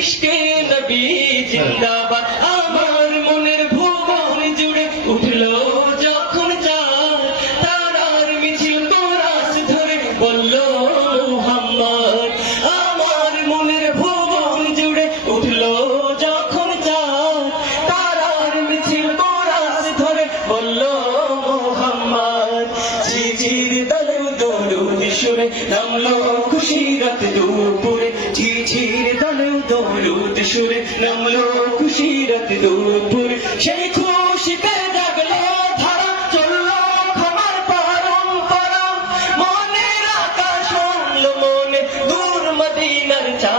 ইশকে নবী জিন্দাবাদ। আমার মনের ভুবন জুড়ে উঠল যখন চাঁদ। তারার মিছিল কোরাস ধরে বলল, মুহাম্মদ, আমার মনের ভুবন জুড়ে উঠল যখন চাঁদ। তারার মিছিল কোরাস ধরে বলল, মোহাম্মদ, ঝিঝির দলে দৌড়ুদ সুরে নামলো খুশিরত দুপুরে। ঝিঝির দলে দৌড়ুদ সুরে নামলো খুশিরত দুপুরে। সেই খুশিতে জাগলো ধারা, চলল খামার পরম্পরা। মনের আকাশ হলো মনে দূর মদিনার চা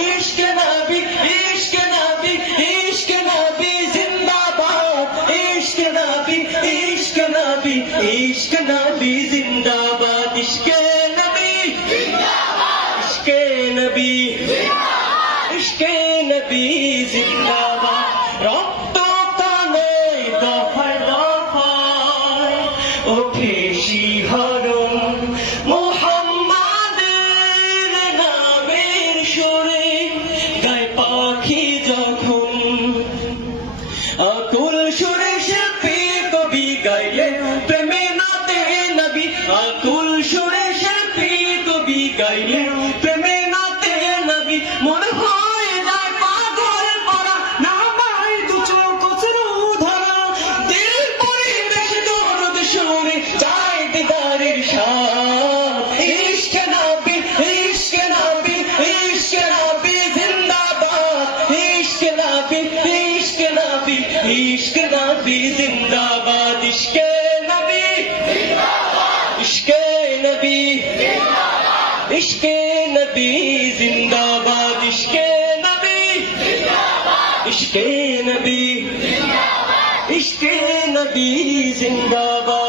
ইশক নবী ইশক নবী ইশক নবী, জিন্দাবাদ। ইশক নবী ইশক নবী ইশক নবী, জিন্দাবাদ। ইশক নবী জিন্দাবাদ। রক্ত টানে দফায় দফায়। ওঠে শিহরণ। মোহাম্মদের নামের সুরে গায় পাখি যখন। আকুল সুরে কবি গাইলে প্রেমে নাতে নবী। আকুল সুরে শিল্পী কবি গাইলে প্রেমে নাতে নবী। মনে হয় ইশক নবী ইশক নবী জিন্দাবাদ ইশক নবী ইশক নবী ইশক নবী জিন্দাবাদ ইশক নবী ইশক নবী ইশক নবী জিন্দাবাদ।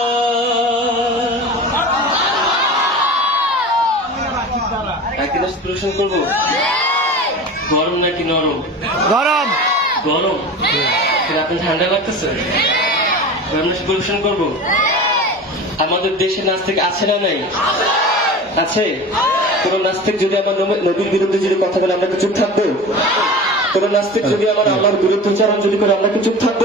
এক গ্লাস পরিবেশন করব? গরম নাকি নরম? গরম। গরম। তাহলে আপনি ঠান্ডা লাগতেছে। পরিবেশন করব? আমাদের দেশে নাস্তিক আছে না নাই? আছে? কোন নাস্তিক যদি আমার নবীর বিরুদ্ধে যদি কথা বলে আমরা কি চুপ থাকব? কোন নাস্তিক যদি আমার আল্লাহর বিরুদ্ধচারণ যদি করে আমরা কি চুপ থাকব?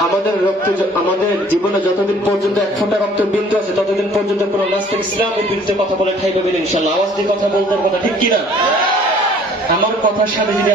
আমাদের রক্ত আমাদের জীবনে যতদিন পর্যন্ত এক ফোঁটা রক্ত বিন্দু আছে ততদিন পর্যন্ত কোন নাস্তিক ইসলামের বিরুদ্ধে কথা বলে ঠাই পাবেন ইনশাল্লাহ। আওয়াজ দিয়ে কথা বলতে কথা ঠিক কিনা? আমার কথার সাথে যদি